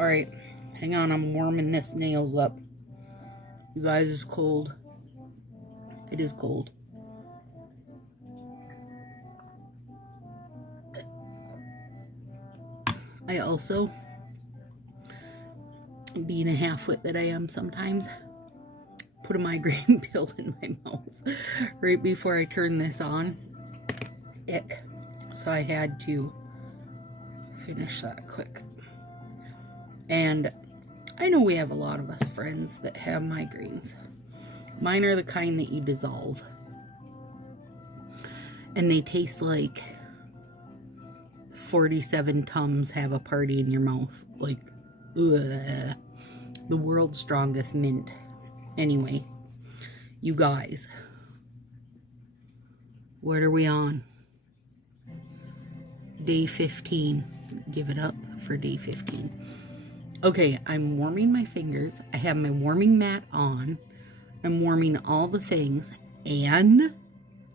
Alright, hang on, I'm warming this nails up. You guys, it's cold. It is cold. I also, being a half-wit that I am sometimes, put a migraine pill in my mouth right before I turned this on. Ick. So I had to finish that quick. And I know we have a lot of us friends that have migraines. Mine are the kind that you dissolve. And they taste like 47 Tums have a party in your mouth. Like, ugh, the world's strongest mint. Anyway, you guys, what are we on? Day 15. Give it up for day 15. Okay, I'm warming my fingers. I have my warming mat on. I'm warming all the things. And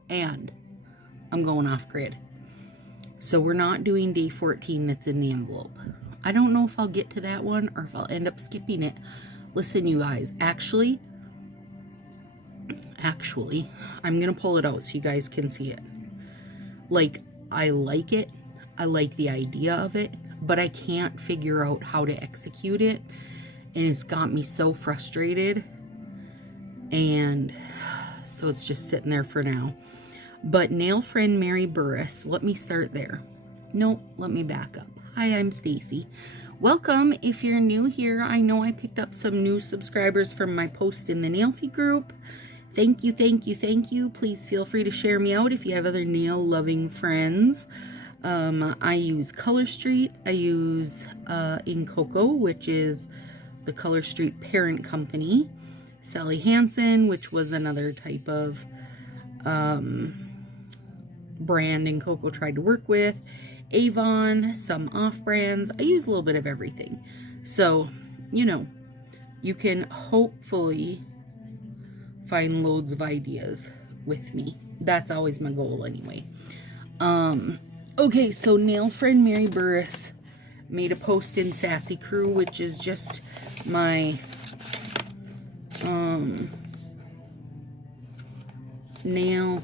I'm going off grid. So we're not doing day 14 that's in the envelope. I don't know if I'll get to that one or if I'll end up skipping it. Listen, you guys, actually, I'm going to pull it out so you guys can see it. Like, I like it. I like the idea of it, but I can't figure out how to execute it. And it's got me so frustrated. And so it's just sitting there for now. But nail friend Mary Burris, let me start there. Nope, let me back up. Hi, I'm Stacy. Welcome. If you're new here, I know I picked up some new subscribers from my post in the Nailfie group. Thank you, thank you, thank you. Please feel free to share me out if you have other nail loving friends. I use Color Street. I use In Coco, which is the Color Street parent company. Sally Hansen, which was another type of brand In Coco tried to work with. Avon, some off brands. I use a little bit of everything. So, you know, you can hopefully find loads of ideas with me. That's always my goal anyway. Okay, so nail friend Mary Burris made a post in Sassy Crew, which is just my nail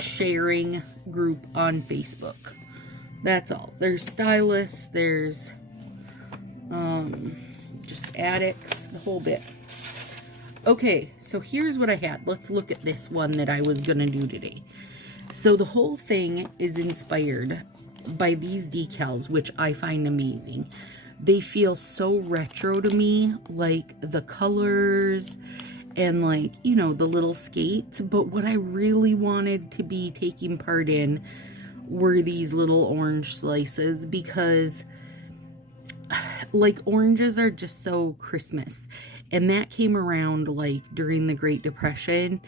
sharing group on Facebook. That's all. There's stylists, there's just addicts, the whole bit. Okay, so here's what I had. Let's look at this one that I was gonna do today. So the whole thing is inspired by these decals, which I find amazing. They feel so retro to me, like the colors and like, you know, the little skates. But what I really wanted to be taking part in were these little orange slices, because like oranges are just so Christmas. And that came around like during the Great Depression.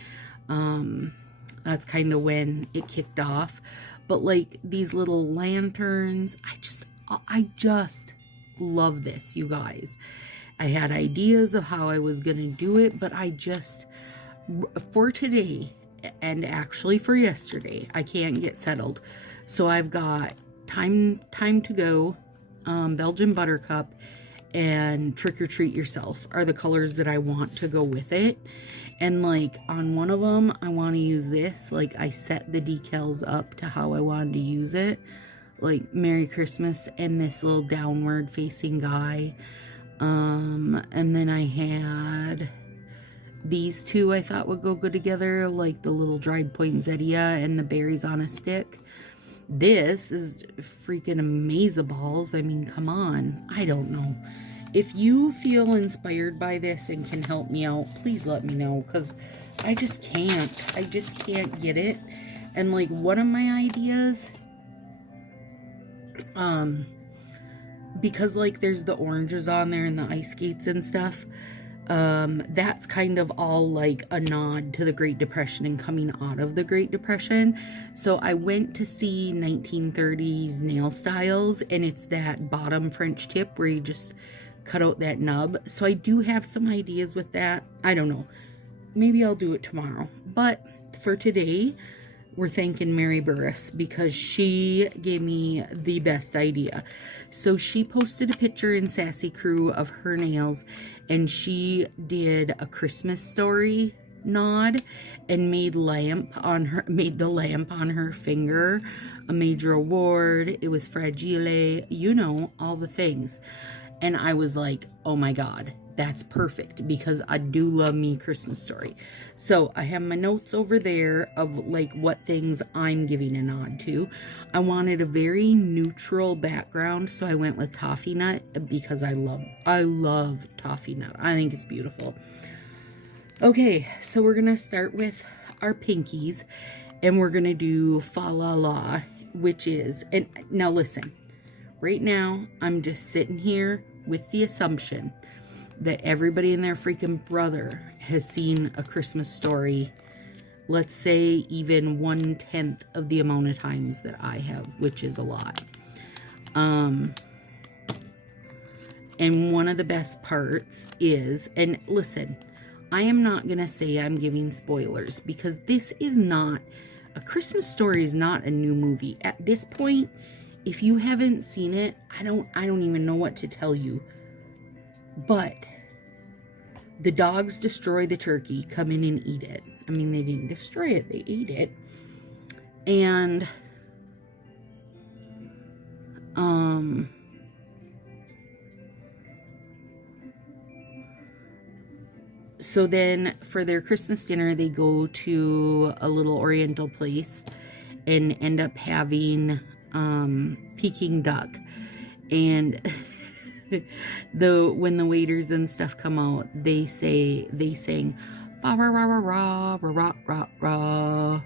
That's kind of when it kicked off. But like these little lanterns, I just love this, you guys. I had ideas of how I was going to do it, but I just, for today, and actually for yesterday, I can't get settled. So I've got Time to Go, Belgian Buttercup, and Trick or Treat Yourself are the colors that I want to go with it. And like on one of them, I want to use this. Like I set the decals up to how I wanted to use it. Like Merry Christmas and this little downward facing guy. And then I had these two I thought would go good together. Like the little dried poinsettia and the berries on a stick. This is freaking amazeballs. I mean, come on. I don't know. If you feel inspired by this and can help me out, please let me know, because I just can't. I just can't get it. And like one of my ideas, because like there's the oranges on there and the ice skates and stuff, that's kind of all like a nod to the Great Depression and coming out of the Great Depression. So I went to see 1930s nail styles, and it's that bottom French tip where you just cut out that nub. So I do have some ideas with that. I don't know. Maybe I'll do it tomorrow. But for today, we're thanking Mary Burris because she gave me the best idea. So she posted a picture in Sassy Crew of her nails, and she did a Christmas story nod and made the lamp on her finger a major award. It was fragile, you know, all the things. And I was like, oh my God, that's perfect, because I do love me Christmas story. So I have my notes over there of like what things I'm giving a nod to. I wanted a very neutral background, so I went with toffee nut because I love toffee nut. I think it's beautiful. Okay, so we're gonna start with our Pinkies, and we're gonna do Fa La La, which is, and now listen, right now I'm just sitting here with the assumption that everybody and their freaking brother has seen A Christmas Story, let's say even 1/10 of the amount of times that I have, which is a lot. And one of the best parts is, and listen, I am not going to say I'm giving spoilers, because this is not, A Christmas Story is not a new movie. At this point, if you haven't seen it, I don't even know what to tell you. But the dogs destroy the turkey, come in and eat it. I mean, they didn't destroy it, they ate it. And so then for their Christmas dinner, they go to a little Oriental place and end up having Peking duck. And when the waiters and stuff come out, they sing fa ra ra ra ra ra ra ra.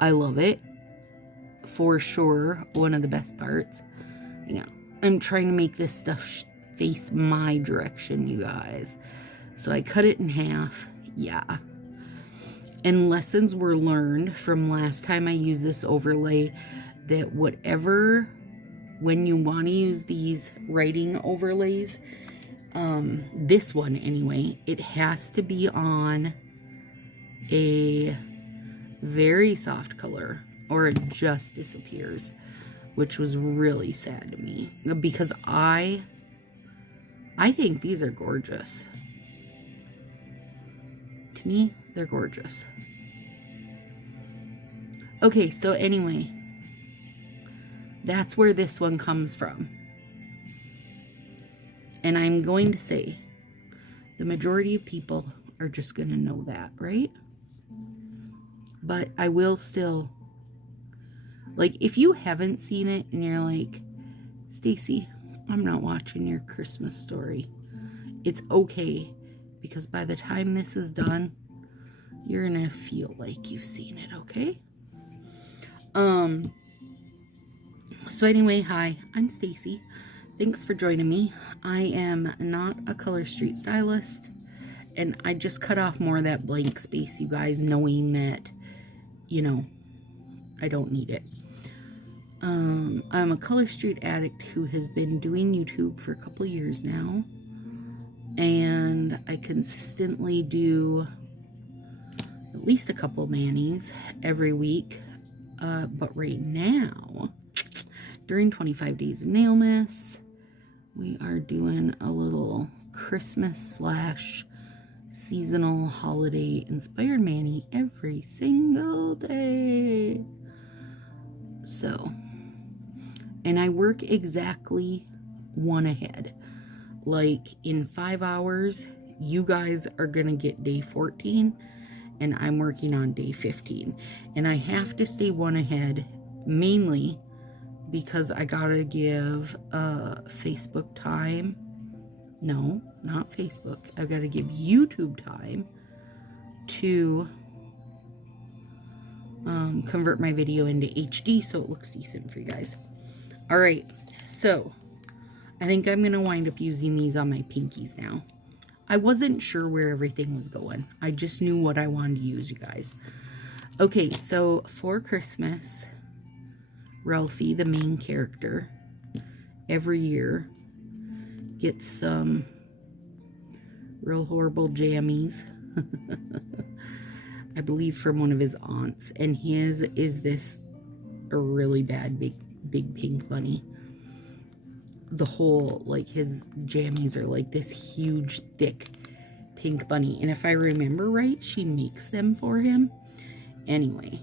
I love it, for sure. One of the best parts. Yeah, I'm trying to make this stuff face my direction, you guys. So I cut it in half. Yeah. And lessons were learned from last time I used this overlay, that when you want to use these writing overlays, this one anyway, it has to be on a very soft color or it just disappears, which was really sad to me, because I think these are gorgeous. To me, they're gorgeous. Okay, so anyway, that's where this one comes from. And I'm going to say the majority of people are just going to know that, right? But I will still, like, if you haven't seen it and you're like, Stacy, I'm not watching your Christmas Story, it's okay, because by the time this is done, you're going to feel like you've seen it, okay? So anyway, hi, I'm Stacy. Thanks for joining me. I am not a color street stylist, and I just cut off more of that blank space, you guys, knowing that, you know, I don't need it. I'm a color street addict who has been doing YouTube for a couple years now, and I consistently do at least a couple manis every week. But right now, during 25 days of Nailmas, we are doing a little Christmas / seasonal holiday inspired mani every single day. So, and I work exactly one ahead. Like in 5 hours, you guys are gonna get day 14, and I'm working on day 15. And I have to stay one ahead, mainly because I gotta give Facebook time. No, not Facebook. I've got to give YouTube time to convert my video into HD so it looks decent for you guys. All right, so I think I'm gonna wind up using these on my Pinkies now. I wasn't sure where everything was going. I just knew what I wanted to use, you guys. Okay, so for Christmas, Ralphie, the main character, every year gets some real horrible jammies. I believe from one of his aunts, and his is this a really bad big pink bunny. The whole, like, his jammies are like this huge thick pink bunny, and if I remember right, she makes them for him. Anyway,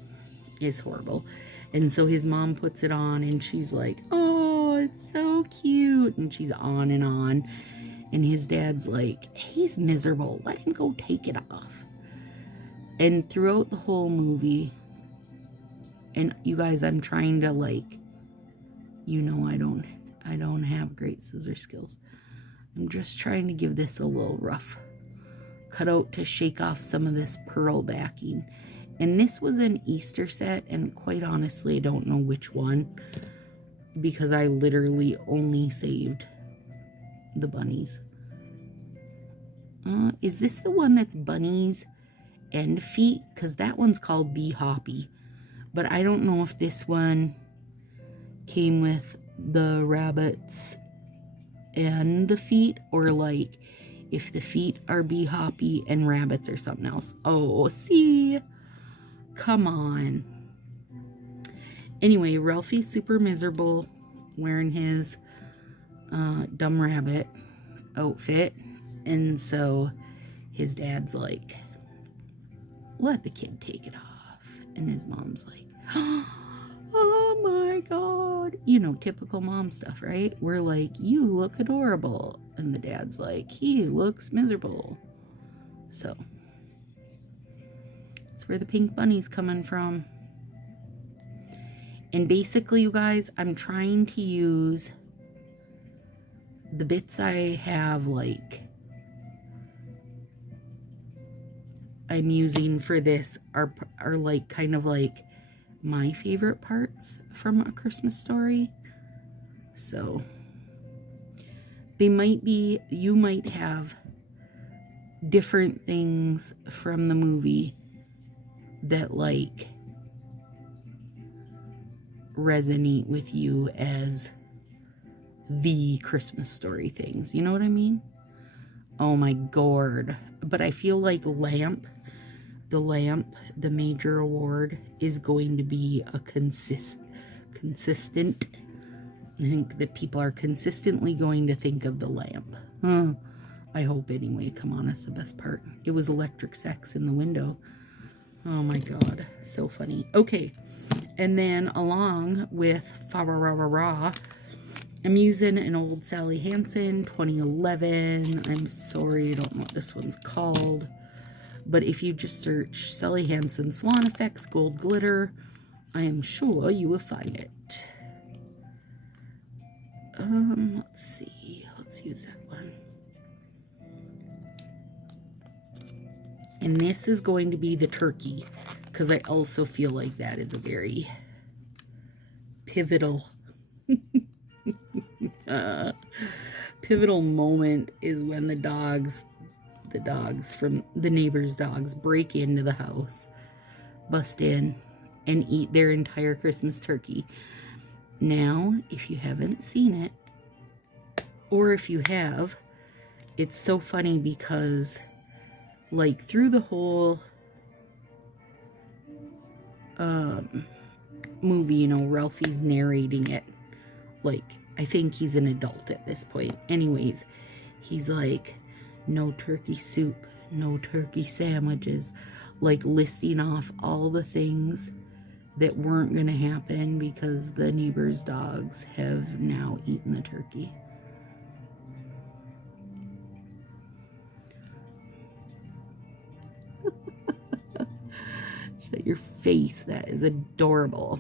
it's horrible. And so his mom puts it on, and she's like, oh, it's so cute, and she's on, and his dad's like, he's miserable, let him go take it off. And throughout the whole movie, and you guys, I'm trying to, like, you know, I don't have great scissor skills. I'm just trying to give this a little rough cut out to shake off some of this pearl backing. And this was an Easter set, and quite honestly, I don't know which one, because I literally only saved the bunnies. Is this the one that's bunnies and feet? Because that one's called Be Hoppy. But I don't know if this one came with the rabbits and the feet, or like if the feet are Be Hoppy and rabbits or something else. Oh, see? Come on. Anyway, Ralphie's super miserable wearing his dumb rabbit outfit. And so his dad's like, let the kid take it off. And his mom's like, oh my God. You know, typical mom stuff, right? We're like, you look adorable. And the dad's like, he looks miserable. So that's where the pink bunny's coming from. And basically, you guys, I'm trying to use the bits I have, like, I'm using for this are like kind of like my favorite parts from A Christmas Story. So they might be, you might have different things from the movie that like resonate with you as the Christmas Story things. You know what I mean? Oh my God. But I feel like the major award is going to be a consistent. I think that people are consistently going to think of the lamp. I hope anyway. Come on, it's the best part. It was electric sex in the window. Oh my God, so funny. Okay, and then along with Fa Ra Ra Ra Ra, I'm using an old Sally Hansen 2011. I'm sorry, I don't know what this one's called. But if you just search Sally Hansen Salon Effects Gold Glitter, I am sure you will find it. Let's see. Let's use that one. And this is going to be the turkey, because I also feel like that is a very pivotal pivotal moment is when the dogs from the neighbor's dogs break into the house, bust in, and eat their entire Christmas turkey. Now, if you haven't seen it, or if you have, it's so funny because, like, through the whole movie, you know, Ralphie's narrating it. Like, I think he's an adult at this point. Anyways, he's like, no turkey soup, no turkey sandwiches, like listing off all the things that weren't going to happen because the neighbor's dogs have now eaten the turkey. Shut your face, that is adorable.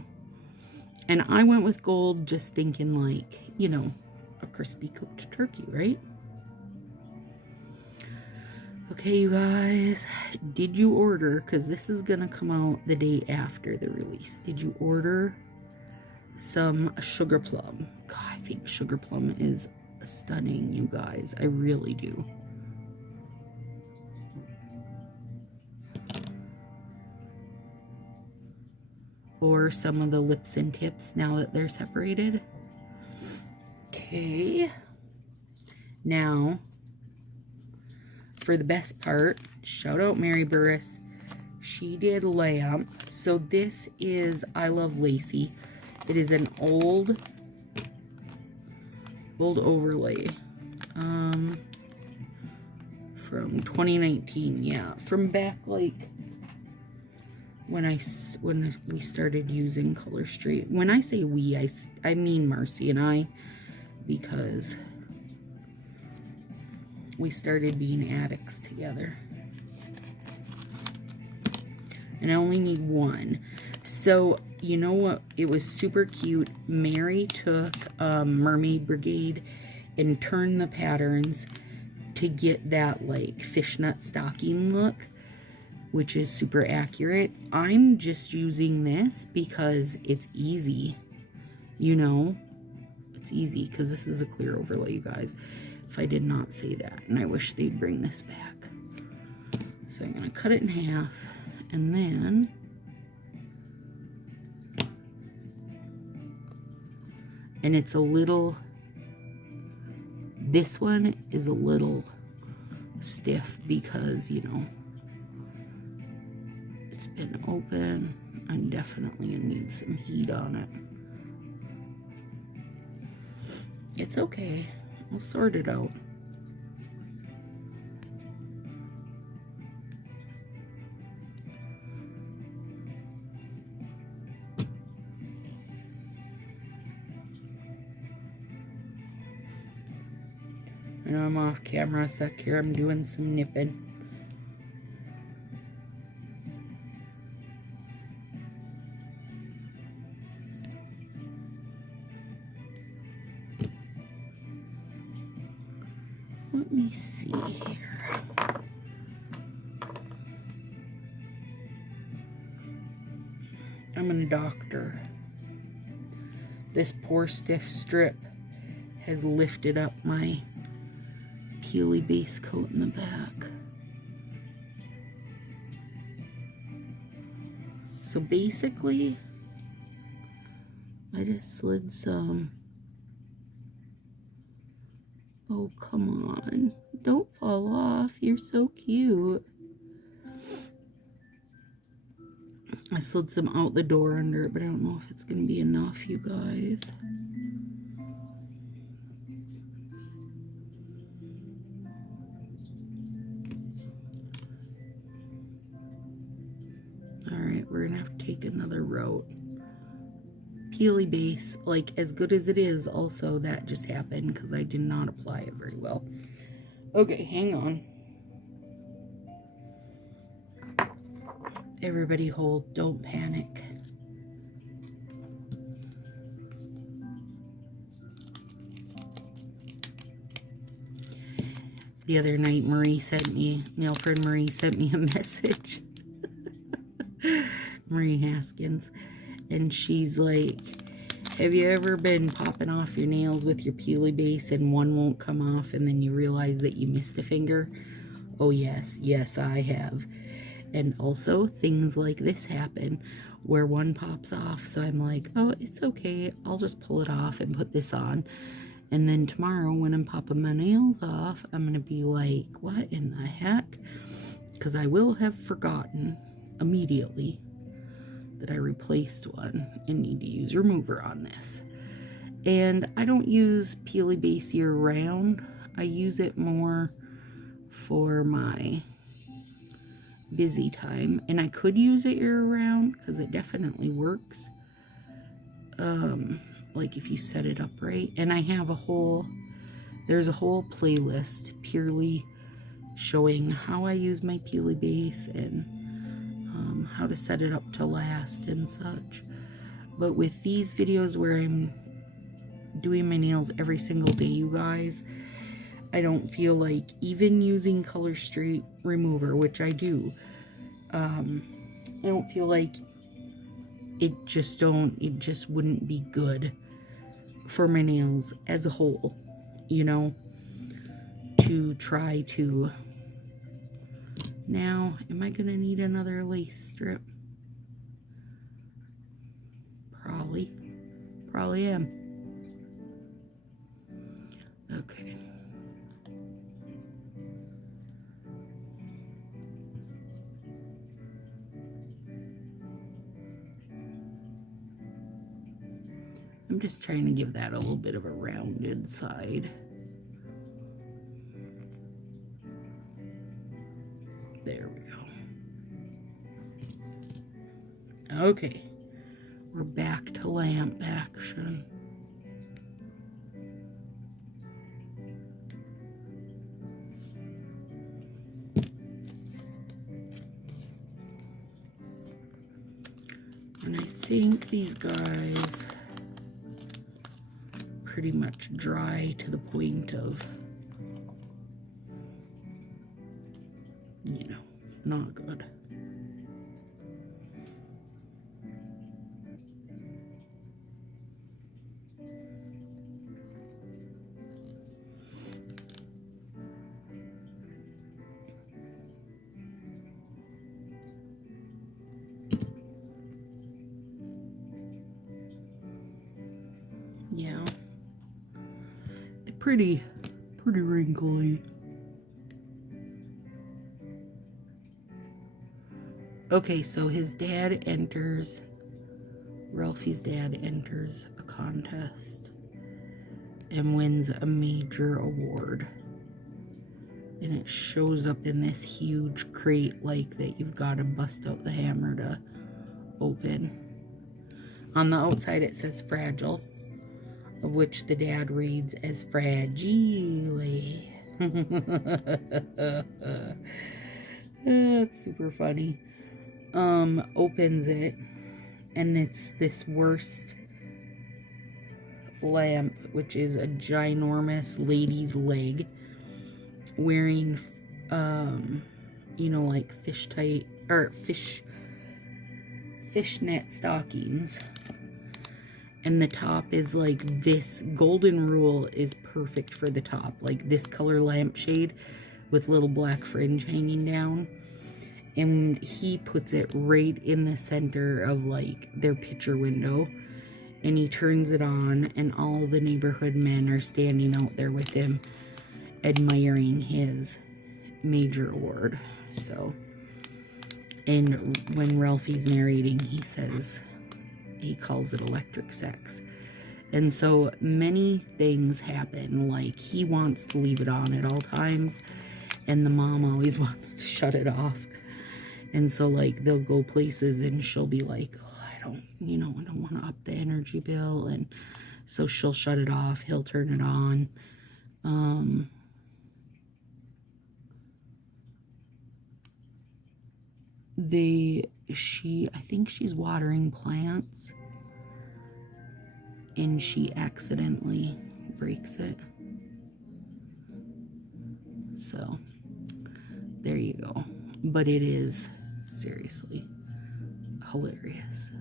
And I went with gold just thinking, like, you know, a crispy cooked turkey, right? Okay, you guys, did you order, because this is going to come out the day after the release, did you order some sugar plum? God, I think sugar plum is stunning, you guys. I really do. Or some of the lips and tips now that they're separated. Okay. Now, for the best part, shout out Mary Burris. she did lamp. So this is I Love Lacey. It is an old overlay from 2019. Yeah, from back like when we started using Color Street. When I say we, I mean Marcy and I, because we started being addicts together. And I only need one. So, you know what? It was super cute. Mary took Mermaid Brigade and turned the patterns to get that like fishnet stocking look, which is super accurate. I'm just using this because it's easy. You know? It's easy because this is a clear overlay, you guys. If I did not say that. And I wish they'd bring this back. So I'm going to cut it in half. And then it's a little, this one is a little stiff because, you know, it's been open. I'm definitely gonna need some heat on it. It's okay. I'll sort it out. I know I'm off camera a sec here. I'm doing some nipping. Let me see here. I'm gonna doctor. This poor stiff strip has lifted up my peely base coat in the back. So basically, I just slid some. Oh, come on. Don't fall off. You're so cute. I slid some out the door under it, but I don't know if it's going to be enough, you guys. Alright, we're going to have to take another route. Peely base, like as good as it is, also that just happened because I did not apply it very well. Okay, hang on. Everybody hold, don't panic. The other night, nail friend Marie sent me a message. Marie Haskins. And she's like, have you ever been popping off your nails with your peely base and one won't come off and then you realize that you missed a finger? Oh yes, yes I have. And also things like this happen where one pops off. So I'm like, oh, it's okay. I'll just pull it off and put this on. And then tomorrow when I'm popping my nails off, I'm going to be like, what in the heck? Because I will have forgotten immediately that I replaced one and need to use remover on this. And I don't use peely base year round. I use it more for my busy time, and I could use it year round because it definitely works, like if you set it up right. And I have there's a whole playlist purely showing how I use my peely base and how to set it up to last and such. But with these videos where I'm doing my nails every single day, you guys, I don't feel like even using Color Street remover, which I do, I don't feel like it just wouldn't be good for my nails as a whole, you know, to try to. Now, am I gonna need another lace strip? Probably am. Okay. I'm just trying to give that a little bit of a rounded side. There we go. Okay, we're back to lamp action. And I think these guys pretty much dry to the point of, you know, not good. Yeah, they're pretty wrinkly. Okay, so his dad enters, Ralphie's dad enters a contest and wins a major award. And it shows up in this huge crate like that you've got to bust out the hammer to open. On the outside it says fragile, of which the dad reads as fragile. That's super funny. Opens it, and it's this worst lamp, which is a ginormous lady's leg, wearing, you know, like fishnet stockings. And the top is like this. Golden rule is perfect for the top, like this color lampshade with little black fringe hanging down. And he puts it right in the center of like their picture window, and he turns it on, and all the neighborhood men are standing out there with him admiring his major award. So, and when Ralphie's narrating, he says, he calls it electric sex. And so many things happen, like he wants to leave it on at all times, and the mom always wants to shut it off. And so, like, they'll go places and she'll be like, oh, I don't want to up the energy bill. And so she'll shut it off. He'll turn it on. I think she's watering plants, and she accidentally breaks it. So, there you go. But it is seriously hilarious.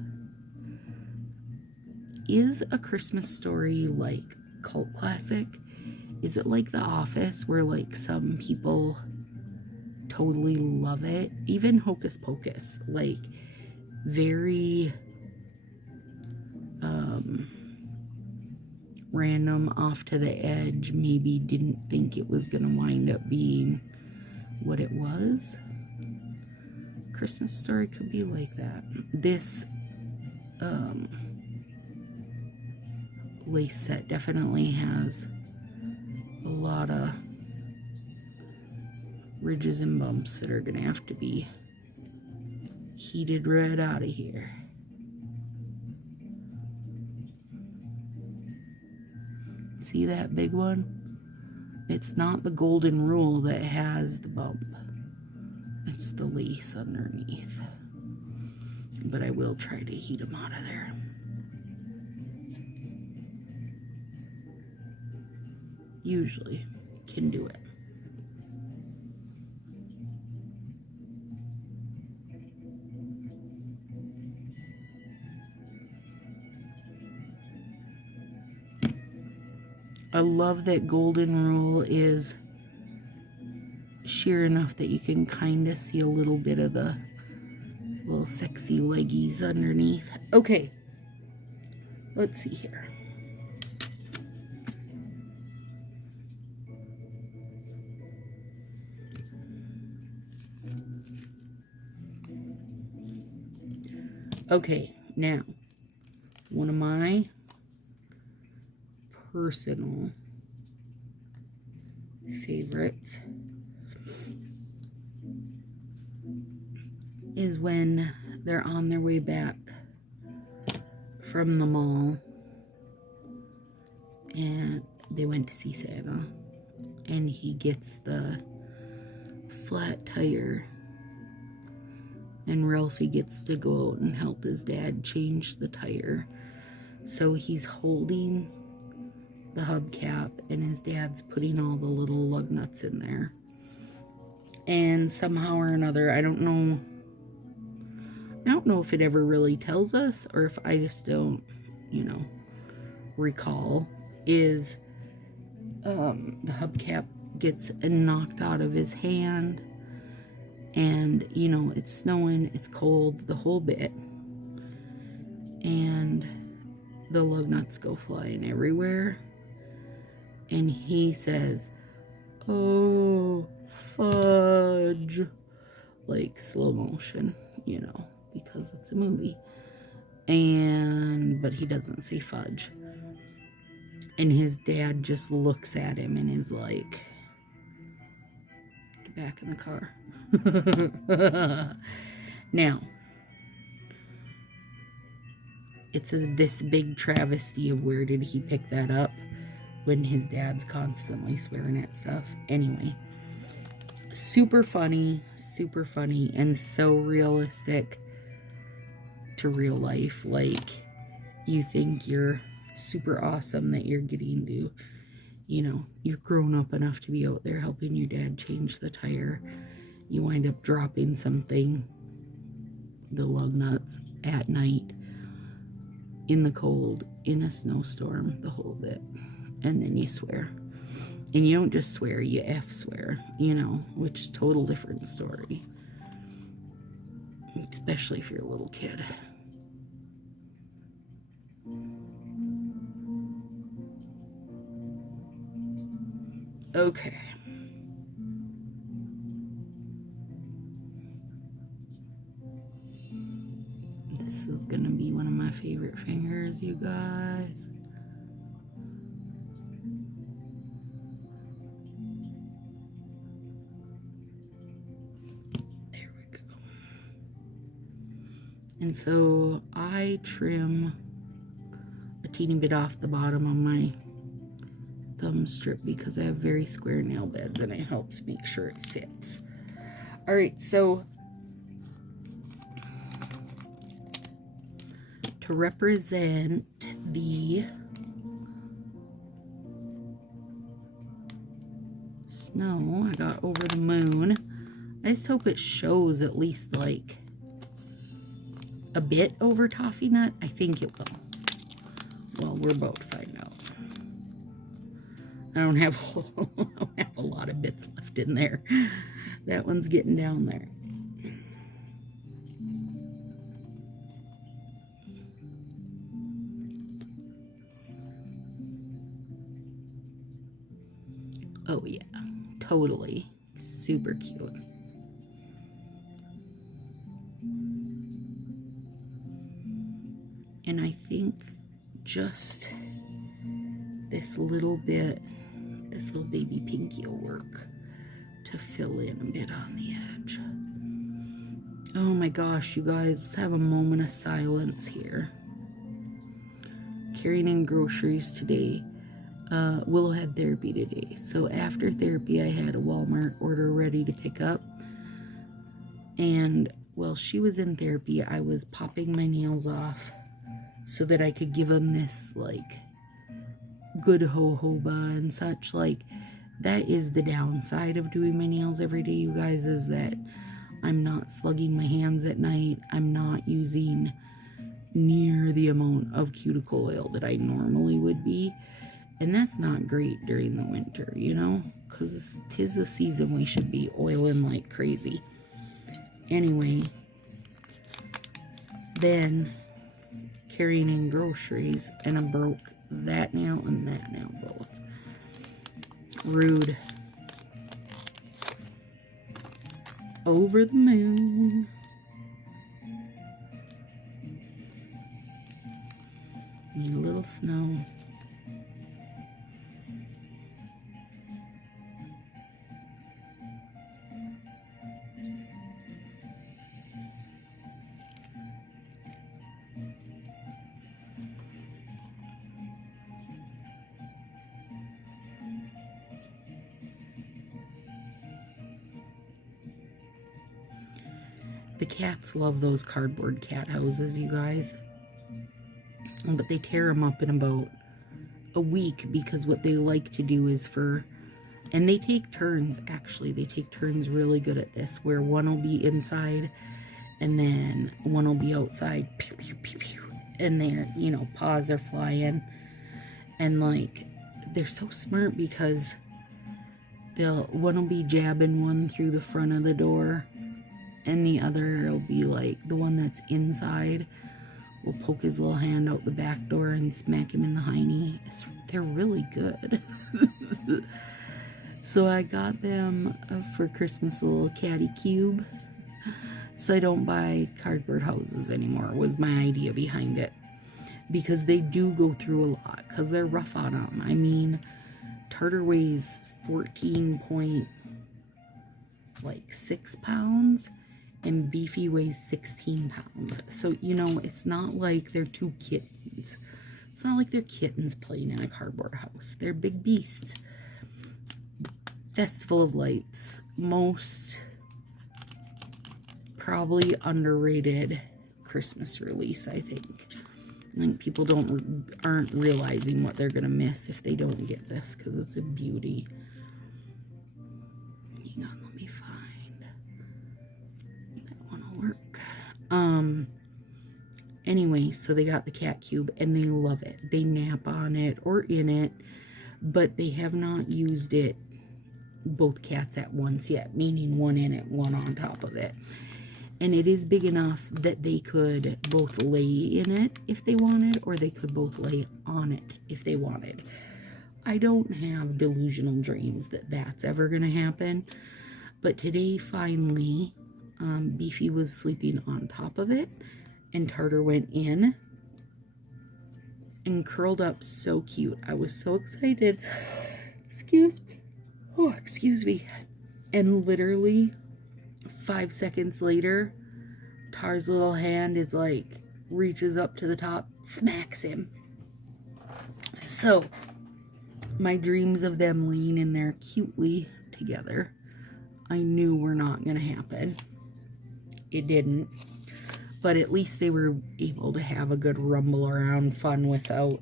Is A Christmas Story like cult classic? Is it like The Office, where like some people totally love it? Even Hocus Pocus, like very random, off to the edge, maybe didn't think it was gonna wind up being what it was. Christmas Story could be like that. This lace set definitely has a lot of ridges and bumps that are gonna have to be heated right out of here. See that big one? It's not the golden rule that has the bump. It's the lace underneath. But I will try to heat them out of there. Usually can do it. I love that golden rule is sheer enough that you can kind of see a little bit of the little sexy leggies underneath. Okay, let's see here. Okay, now, one of my personal favorites is when they're on their way back from the mall and they went to see Santa, and he gets the flat tire, and Ralphie gets to go out and help his dad change the tire. So he's holding the hubcap and his dad's putting all the little lug nuts in there. And somehow or another, I don't know if it ever really tells us or if I just don't, recall, is the hubcap gets knocked out of his hand, and it's snowing, it's cold, the whole bit, and the lug nuts go flying everywhere, and he says, "Oh, fudge," like slow motion, because it's a movie, but he doesn't say fudge. And his dad just looks at him and is like, "Get back in the car." Now, it's this big travesty of where did he pick that up when his dad's constantly swearing at stuff. Anyway, super funny, and so realistic to real life. Like, you think you're super awesome that you're getting to, you're grown up enough to be out there helping your dad change the tire. You wind up dropping something, the lug nuts, at night, in the cold, in a snowstorm, the whole bit. And then you swear. And you don't just swear, you F-swear, which is a total different story. Especially if you're a little kid. Okay. This is gonna be one of my favorite fingers, you guys. There we go. And so I trim a teeny bit off the bottom of my thumb strip because I have very square nail beds and it helps make sure it fits. Alright, so to represent the snow I got over the moon, I just hope it shows at least like a bit over toffee nut. I think it will. Well, we're about to find out. I don't have a lot of bits left in there. That one's getting down there. Oh yeah, totally. Super cute. And I think just this little bit, this little baby Pinky will work to fill in a bit on the edge. Oh my gosh, you guys, let's have a moment of silence here. Carrying in groceries today. Willow had therapy today. So after therapy, I had a Walmart order ready to pick up. And while she was in therapy, I was popping my nails off so that I could give them this, like, good jojoba and such. Like, that is the downside of doing my nails every day, you guys, is that I'm not slugging my hands at night. I'm not using near the amount of cuticle oil that I normally would be. And that's not great during the winter, because 'tis the season we should be oiling like crazy. Anyway, then carrying in groceries, and I broke that nail and that nail both. Rude. Over the moon. Need a little snow. The cats love those cardboard cat houses, you guys. But they tear them up in about a week because what they like to do is and they take turns, actually. They take turns really good at this, where one will be inside and then one will be outside. Pew, pew, pew, pew. And their, you know, paws are flying. And, like, they're so smart because one will be jabbing one through the front of the door. And the other will be, like, the one that's inside will poke his little hand out the back door and smack him in the hiney. They're really good. So I got them for Christmas a little catty cube. So I don't buy cardboard houses anymore, was my idea behind it. Because they do go through a lot, because they're rough on them. I mean, Tartar weighs 14.6 pounds, and Beefy weighs 16 pounds. So, you know, it's not like they're two kittens. It's not like they're kittens playing in a cardboard house. They're big beasts. Festival of Lights, most probably underrated Christmas release, I think. I think people aren't realizing what they're gonna miss if they don't get this, because it's a beauty. Hang on, let me find that one will work. Anyway, so they got the cat cube and they love it. They nap on it or in it, but they have not used it both cats at once yet, meaning one in it, one on top of it. And it is big enough that they could both lay in it if they wanted, or they could both lay on it if they wanted. I don't have delusional dreams that that's ever going to happen. But today, finally, Beefy was sleeping on top of it, and Tartar went in and curled up so cute. I was so excited. Excuse me. Oh, excuse me. And literally 5 seconds later, Tar's little hand is like, reaches up to the top, smacks him. So, my dreams of them laying in there cutely together, I knew were not going to happen. It didn't. But at least they were able to have a good rumble around fun without,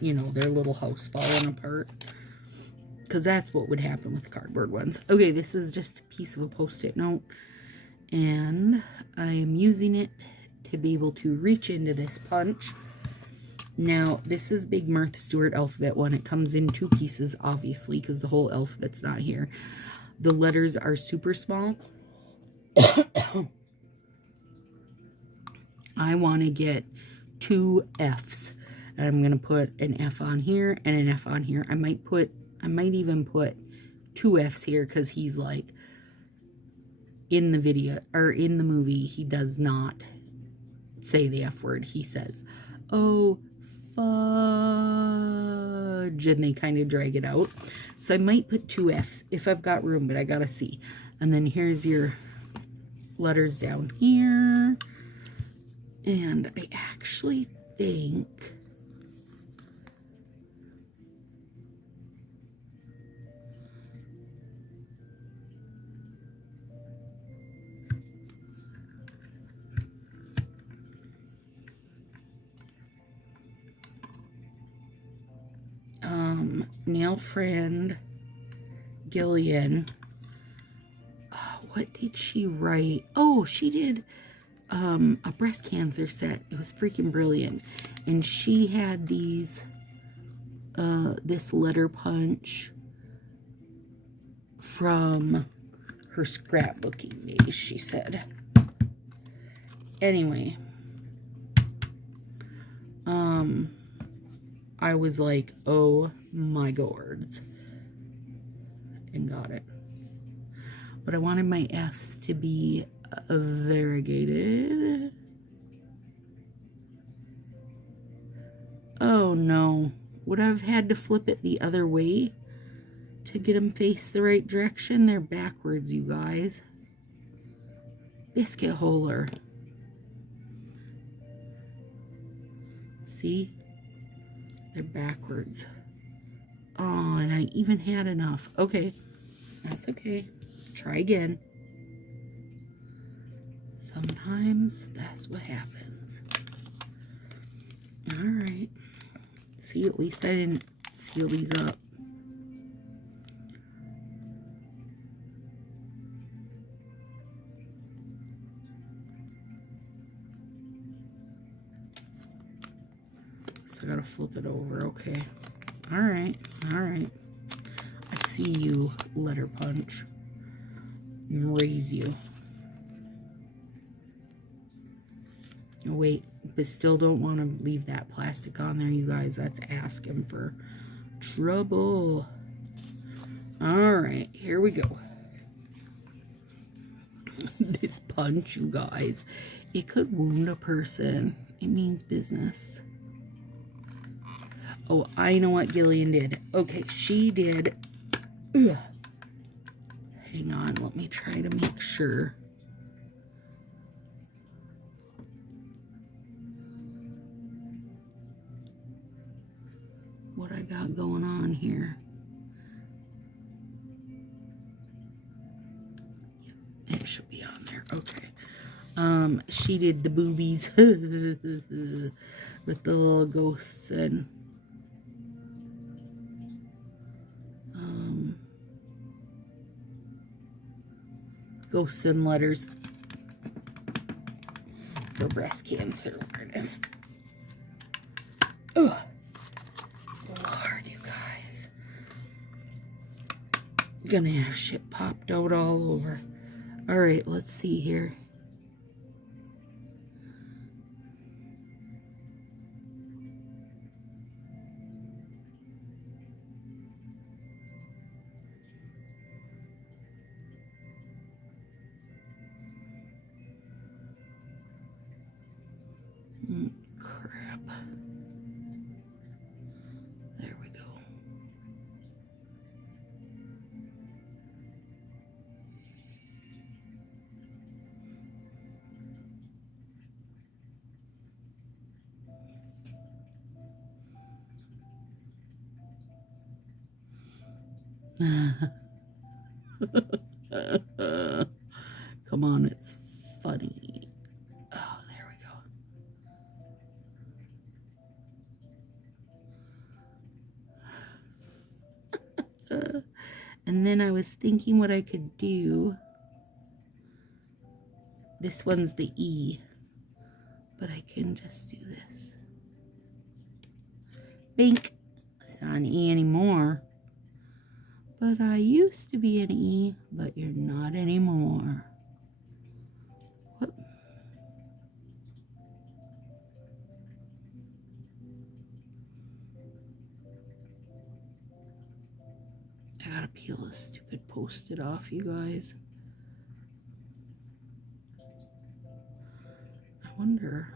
you know, their little house falling apart. Because that's what would happen with cardboard ones. Okay, this is just a piece of a post-it note. And I am using it to be able to reach into this punch. Now, this is Big Martha Stewart alphabet one. It comes in 2 pieces, obviously, because the whole alphabet's not here. The letters are super small. I want to get 2 F's. And I'm going to put an F on here and an F on here. I might even put 2 F's here because he's like, in the video, or in the movie, he does not say the F word. He says, oh, fudge, and they kind of drag it out. So I might put 2 F's if I've got room, but I gotta see. And then here's your letters down here. And I actually think nail friend Gillian, what did she write? Oh, she did a breast cancer set. It was freaking brilliant. And she had these this letter punch from her scrapbooking days, she said. Anyway, I was like, oh my gourds, and got it. But I wanted my F's to be variegated. Oh no, would I have had to flip it the other way to get them face the right direction? They're backwards, you guys. Biscuit holder. See? They're backwards. Oh, and I even had enough. Okay. That's okay. Try again. So Sometimes that's what happens. Alright. See, at least I didn't seal these up. So I gotta flip it over. Okay. Alright. Alright. I see you, letter punch. And raise you. Wait, but still don't want to leave that plastic on there, you guys. That's asking for trouble. Alright, here we go. This punch, you guys, it could wound a person. It means business. Oh, I know what Gillian did. Okay, she did. Ugh. Hang on, let me try to make sure. What I got going on here. Yep, it should be on there. Okay. She did the boobies with the little ghosts and ghosts and letters for breast cancer awareness. Ugh. Lord, you guys. Gonna have shit popped out all over. Alright, let's see here. Crap. There we go. Come on, it's funny. Oh, there we go. And then I was thinking what I could do. This one's the E, but I can just do this. Bink. It's not an E anymore. But I used to be an E, but you're not anymore. What? I gotta peel this stupid Post-it off, you guys. I wonder.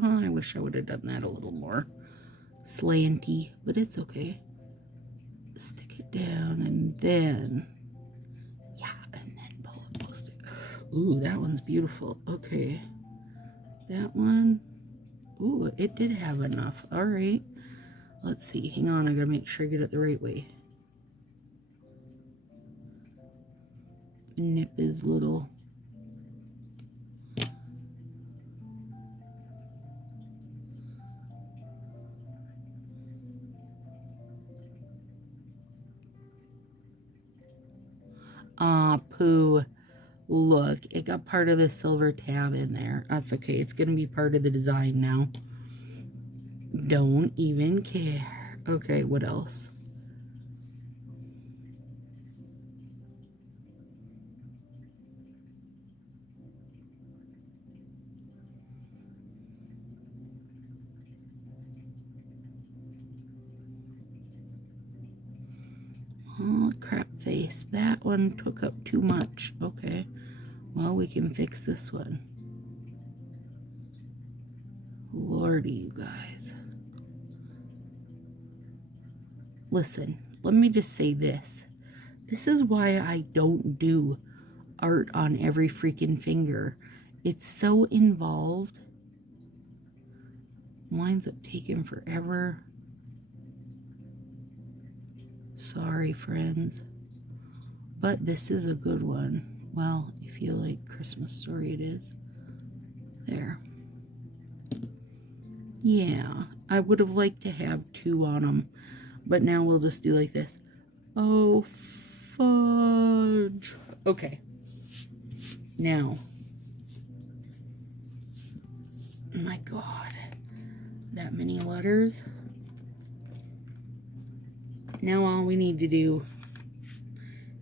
Oh, I wish I would have done that a little more slanty, but it's okay. Stick it down and then, yeah, and then pull a Post-it. Ooh, that one's beautiful. Okay, that one. Ooh, it did have enough. All right, let's see. Hang on, I gotta make sure I get it the right way. Nip is little. Ah, poo. Look, it got part of the silver tab in there. That's okay. It's going to be part of the design now. Don't even care. Okay, what else? Oh, crap face. That one took up too much. Okay. Well, we can fix this one. Lordy, you guys. Listen, let me just say this. This is why I don't do art on every freaking finger. It's so involved. Winds up taking forever. Sorry, friends. But this is a good one. Well, if you like Christmas Story, it is. There. Yeah, I would have liked to have 2 on them. But now we'll just do like this. Oh, fudge. Okay. Now. My God. That many letters. Now all we need to do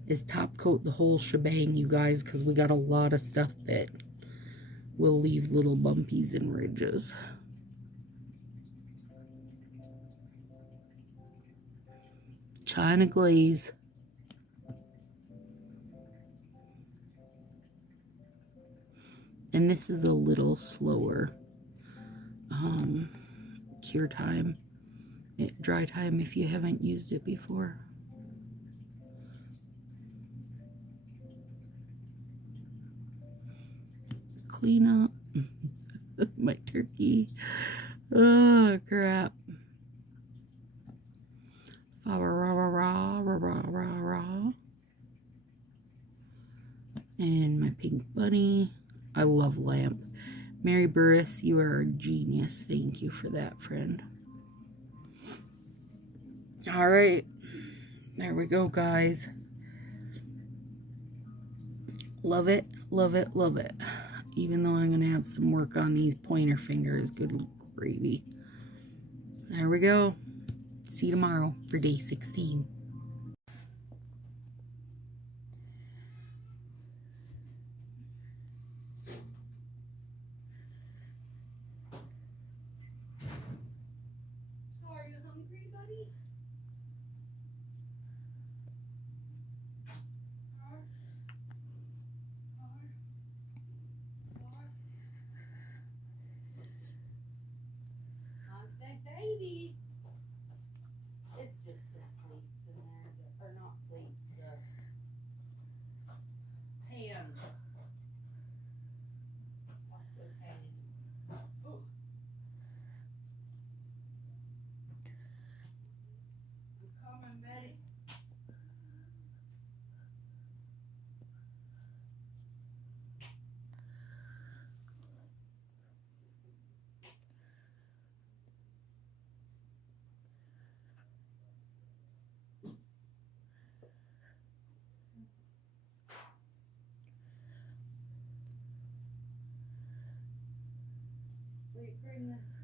is top coat the whole shebang, you guys, because we got a lot of stuff that will leave little bumpies and ridges. China glaze. And this is a little slower cure time, dry time if you haven't used it before. Clean up my turkey. Oh crap. Fa ra ra ra ra ra ra ra. And my pink bunny. I love lamp. Mary Burris, you are a genius. Thank you for that, friend. All right. There we go, guys. Love it, love it, love it. Even though I'm going to have some work on these pointer fingers. Good gravy. There we go. See you tomorrow for day 16. Are you hungry, buddy? Baby. It's just some plates in there, or not plates, the pans. Off the pan. Oh. I'm coming, Betty. Wait, bring this.